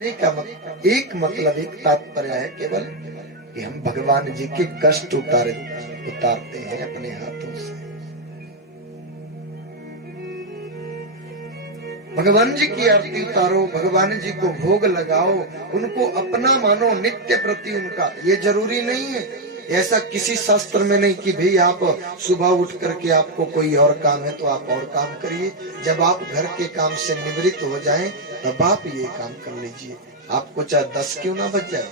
एक मतलब एक तात्पर्य है केवल कि हम भगवान जी के कष्ट उतारते हैं अपने हाथों से। भगवान जी की आरती उतारो, भगवान जी को भोग लगाओ, उनको अपना मानो, नित्य प्रति उनका। ये जरूरी नहीं है, ऐसा किसी शास्त्र में नहीं कि भाई आप सुबह उठ करके आपको कोई और काम है तो आप और काम करिए। जब आप घर के काम से निवृत्त हो जाएं तब आप ये काम कर लीजिए, आपको चाहे 10 क्यों ना बच जाए।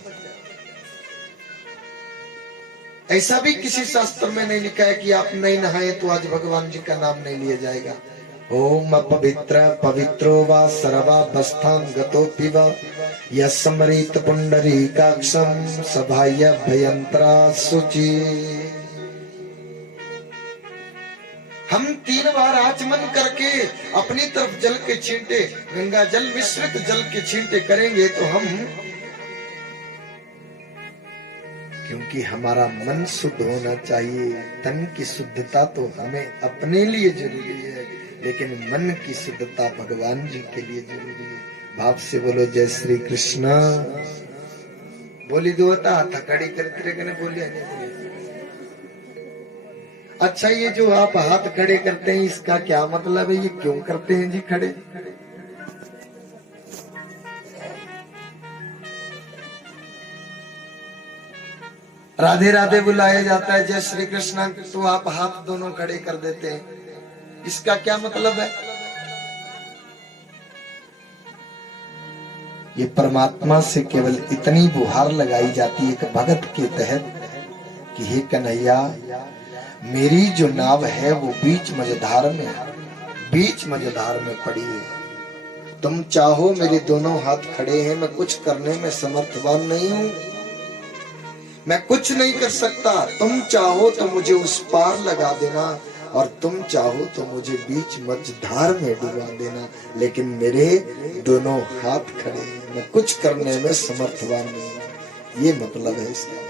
ऐसा भी किसी शास्त्र में नहीं लिखा है कि आप नहीं नहाए तो आज भगवान जी का नाम नहीं लिया जाएगा। ओम अपवित्र पवित्रो वा सर्वावस्थां गतोऽपि वा यस्मरेत पुंडरीकाक्षं सभाय भयंतरा शुचि। हम 3 बार आचमन करके अपनी तरफ जल के छींटे, गंगा जल मिश्रित जल के छींटे करेंगे तो हम, क्योंकि हमारा मन शुद्ध होना चाहिए। तन की शुद्धता तो हमें अपने लिए जरूरी है, लेकिन मन की शुद्धता भगवान जी के लिए जरूरी है। भाव से बोलो जय श्री कृष्ण। बोली दो हाथ खड़ी करते रहे बोलिए। अच्छा, ये जो आप हाथ खड़े करते हैं इसका क्या मतलब है? ये क्यों करते हैं जी खड़े? राधे राधे बुलाया जाता है, जय श्री कृष्ण, तो आप हाथ दोनों खड़े कर देते हैं, इसका क्या मतलब है? ये परमात्मा से केवल इतनी गुहार लगाई जाती है एक भगत के तहत कि हे कन्हैया, मेरी जो नाव है वो बीच मझधार में पड़ी है। तुम चाहो, मेरे दोनों हाथ खड़े हैं, मैं कुछ करने में समर्थवान नहीं हूं, मैं कुछ नहीं कर सकता। तुम चाहो तो मुझे उस पार लगा देना और तुम चाहो तो मुझे बीच मझधार में डुबा देना, लेकिन मेरे दोनों हाथ खड़े हैं, मैं कुछ करने में समर्थवान नहीं। ये मतलब है इसका।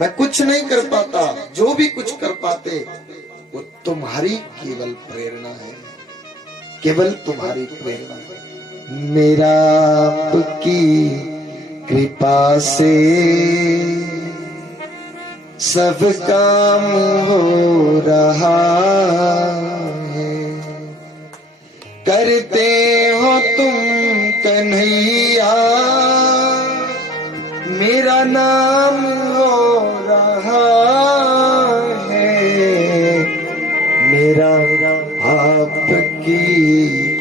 मैं कुछ नहीं कर पाता, जो भी कुछ कर पाते वो तुम्हारी केवल प्रेरणा है, केवल तुम्हारी प्रेरणा है। मेरा आपकी कृपा से सब काम हो रहा है, करते हो तुम कन्हैया, मेरा नाम हो रहा है। मेरा आपकी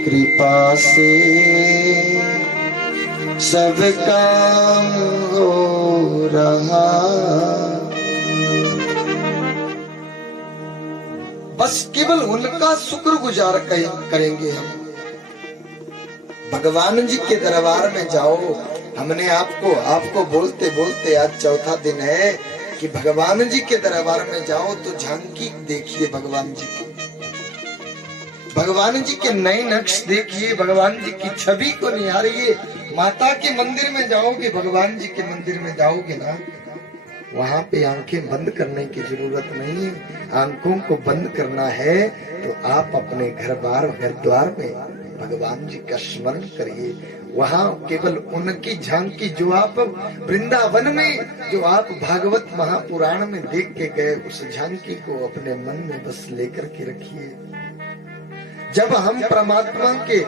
कृपा से सब काम हो रहा। बस केवल उनका शुक्रगुजार करेंगे हम। भगवान जी के दरबार में जाओ। हमने आपको बोलते बोलते आज चौथा दिन है कि भगवान जी के दरबार में जाओ तो झांकी देखिए भगवान जी की, भगवान जी के नए नक्श देखिए, भगवान जी की छवि को निहारिए। माता के मंदिर में जाओगे, भगवान जी के मंदिर में जाओगे ना, वहां पे आंखें बंद करने की जरूरत नहीं है। आंखों को बंद करना है तो आप अपने घर द्वार में भगवान जी का स्मरण करिए। वहां केवल उनकी झांकी, जो आप वृंदावन में, जो आप भागवत महापुराण में देख के गए, उस झांकी को अपने मन में बस लेकर के रखिए। जब हम परमात्मा के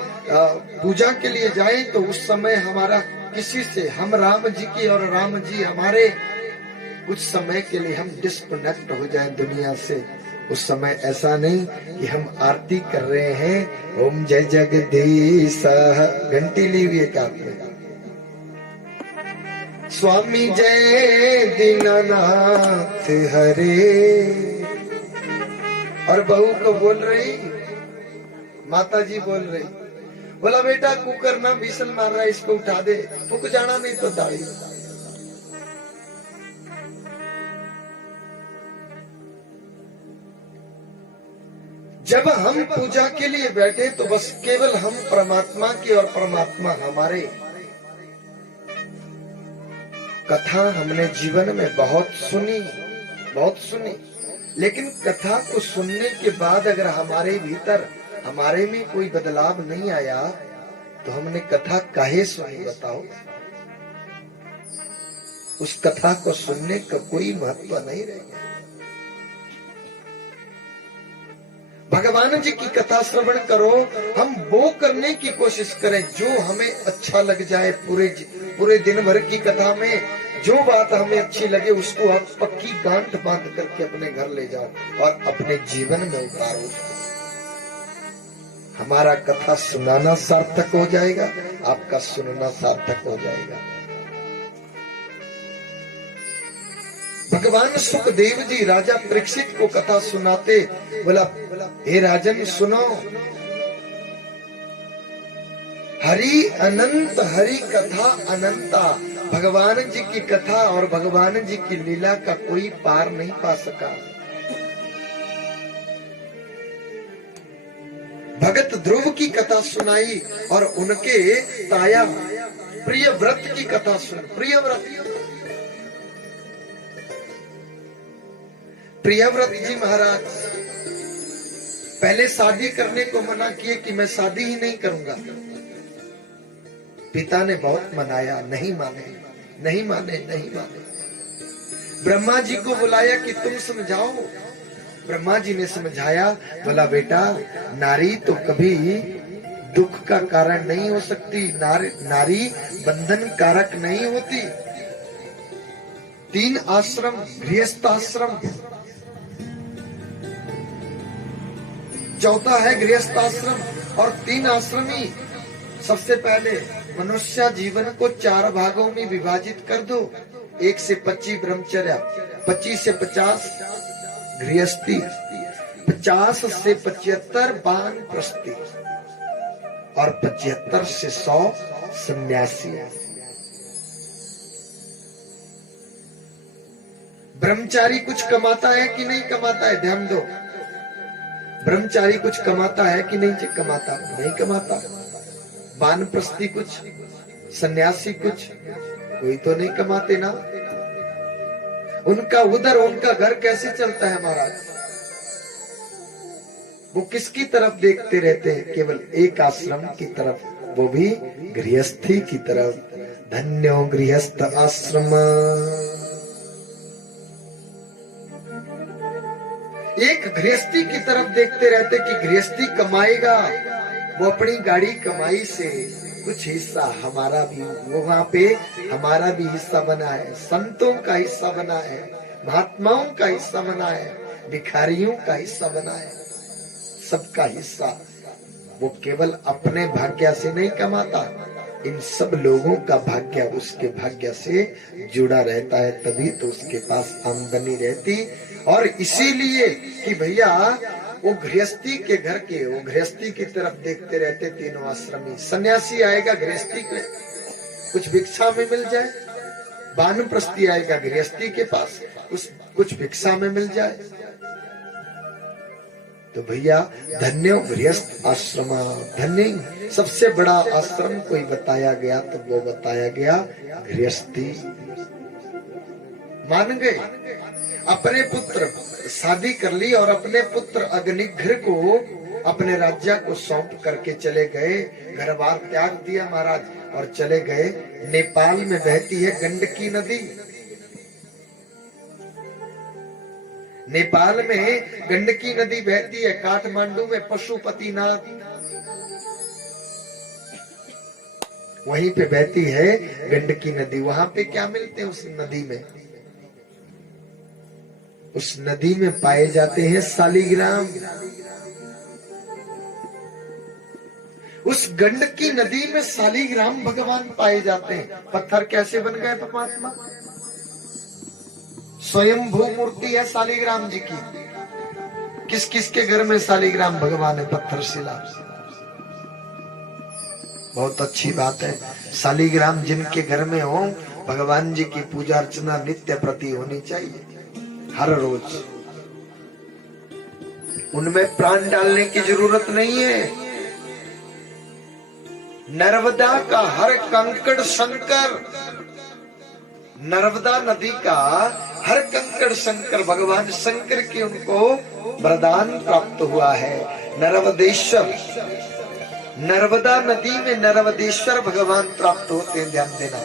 पूजा के लिए जाएं तो उस समय हमारा किसी से, हम राम जी की और राम जी हमारे, कुछ समय के लिए हम डिस्कनेक्ट हो जाएं दुनिया से। उस समय ऐसा नहीं कि हम आरती कर रहे हैं, ओम जय जगदीश, घंटी ली हुई एक हाथ में, स्वामी जय दीनानाथ हरे, और बहू को बोल रही, माता जी बोल रही, बोला बेटा कुकर ना विसल मार रहा है, इसको उठा दे, फूक जाना नहीं तो दाढ़ी। जब हम पूजा के लिए बैठे तो बस केवल हम परमात्मा के और परमात्मा हमारे। कथा हमने जीवन में बहुत सुनी, लेकिन कथा को सुनने के बाद अगर हमारे भीतर, हमारे में कोई बदलाव नहीं आया तो हमने कथा काहे सुनी बताओ? उस कथा को सुनने का कोई महत्व नहीं रह गया। भगवान जी की कथा श्रवण करो, हम वो करने की कोशिश करें जो हमें अच्छा लग जाए। पूरे दिन भर की कथा में जो बात हमें अच्छी लगे उसको आप पक्की गांठ बांध करके अपने घर ले जाओ और अपने जीवन में उतारो। हमारा कथा सुनाना सार्थक हो जाएगा, आपका सुनना सार्थक हो जाएगा। भगवान सुखदेव जी राजा परीक्षित को कथा सुनाते, बोला हे राजन सुनो, हरि अनंत हरि कथा अनंता। भगवान जी की कथा और भगवान जी की लीला का कोई पार नहीं पा सका। भगत ध्रुव की कथा सुनाई और उनके ताया प्रियव्रत की कथा सुन। प्रियव्रत जी महाराज पहले शादी करने को मना किए कि मैं शादी ही नहीं करूंगा। पिता ने बहुत मनाया, नहीं माने। ब्रह्मा जी को बुलाया कि तुम समझाओ। ब्रह्मा जी ने समझाया, बोला बेटा नारी तो कभी दुख का कारण नहीं हो सकती, नारी बंधन कारक नहीं होती। 3 आश्रम, गृहस्थ आश्रम, चौथा है गृहस्थ आश्रम और 3 आश्रमी। सबसे पहले मनुष्य जीवन को 4 भागों में विभाजित कर दो। 1 से 25 ब्रह्मचर्य, 25 से 50 गृहस्थी, 50 से 75 वानप्रस्थी और 75 से 100 सन्यासी। ब्रह्मचारी कुछ कमाता है कि नहीं कमाता है? ध्यान दो, ब्रह्मचारी कुछ कमाता है कि नहीं कमाता? नहीं कमाता। वानप्रस्थी कुछ, सन्यासी कुछ, कोई तो नहीं कमाते ना। उनका घर कैसे चलता है महाराज? वो किसकी तरफ देखते रहते हैं? केवल एक आश्रम की तरफ, वो भी गृहस्थी की तरफ। धन्यो गृहस्थ आश्रम। एक गृहस्थी की तरफ देखते रहते कि गृहस्थी कमाएगा, वो अपनी गाड़ी कमाई से कुछ हिस्सा हमारा भी, वो वहाँ पे हमारा भी हिस्सा बना है, संतों का हिस्सा बना है, महात्माओं का हिस्सा बना है, भिखारियों का हिस्सा बना है, सबका हिस्सा। वो केवल अपने भाग्य से नहीं कमाता, इन सब लोगों का भाग्य उसके भाग्य से जुड़ा रहता है, तभी तो उसके पास आमदनी रहती। और इसीलिए कि भैया वो गृहस्थी के घर के, वो गृहस्थी की तरफ देखते रहते। 3 आश्रमी। सन्यासी आएगा गृहस्थी के कुछ भिक्षा में मिल जाए, वानप्रस्थी आएगा गृहस्थी के पास कुछ भिक्षा में मिल जाए। तो भैया धन्यो गृहस्थ आश्रम। धन्य सबसे बड़ा आश्रम कोई बताया गया तो वो बताया गया गृहस्थी। मान गए? अपने पुत्र शादी कर ली और अपने पुत्र अग्निघ्र को अपने राज्य को सौंप करके चले गए, घर बार त्याग दिया महाराज और चले गए। नेपाल में बहती है गंडकी नदी। नेपाल में गंडकी नदी बहती है। काठमांडू में पशुपतिनाथ, वहीं पे बहती है गंडकी नदी। वहां पे क्या मिलते हैं उस नदी में? उस नदी में पाए जाते हैं शालिग्राम। उस गंडकी नदी में शालिग्राम भगवान पाए जाते हैं। पत्थर कैसे बन गए परमात्मा? स्वयं भू मूर्ति है शालिग्राम जी की। किस किस के घर में शालिग्राम भगवान है? पत्थर शिला। बहुत अच्छी बात है। शालिग्राम जिनके घर में हो, भगवान जी की पूजा अर्चना नित्य प्रति होनी चाहिए, हर रोज। उनमें प्राण डालने की जरूरत नहीं है। नर्मदा का हर कंकड़ शंकर, नर्मदा नदी का हर कंकड़ शंकर, भगवान शंकर की उनको वरदान प्राप्त हुआ है। नर्मदेश्वर नर्मदा नदी में नर्मदेश्वर भगवान प्राप्त होते हैं, ध्यान देना।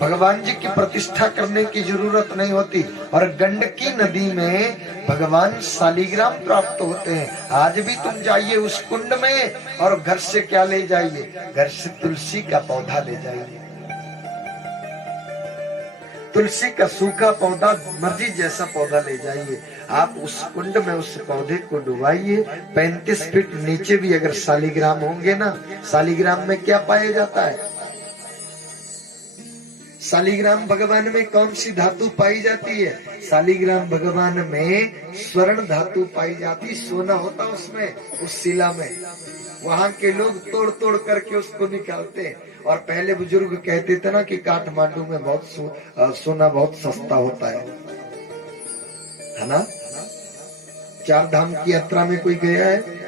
भगवान जी की प्रतिष्ठा करने की जरूरत नहीं होती। और गंडकी नदी में भगवान शालिग्राम प्राप्त होते हैं। आज भी तुम जाइए उस कुंड में और घर से क्या ले जाइए, घर से तुलसी का पौधा ले जाइए। तुलसी का सूखा पौधा, मर्जी जैसा पौधा ले जाइए। आप उस कुंड में उस पौधे को डुबाइए। 35 फीट नीचे भी अगर शालिग्राम होंगे ना, शालिग्राम में क्या पाया जाता है? शालिग्राम भगवान में कौन सी धातु पाई जाती है? शालिग्राम भगवान में स्वर्ण धातु पाई जाती। सोना होता उसमें, उस शिला में। वहां के लोग तोड़ तोड़ करके उसको निकालते हैं। और पहले बुजुर्ग कहते थे ना कि काठमांडू में बहुत सोना बहुत सस्ता होता है ना। 4 धाम की यात्रा में कोई गया है?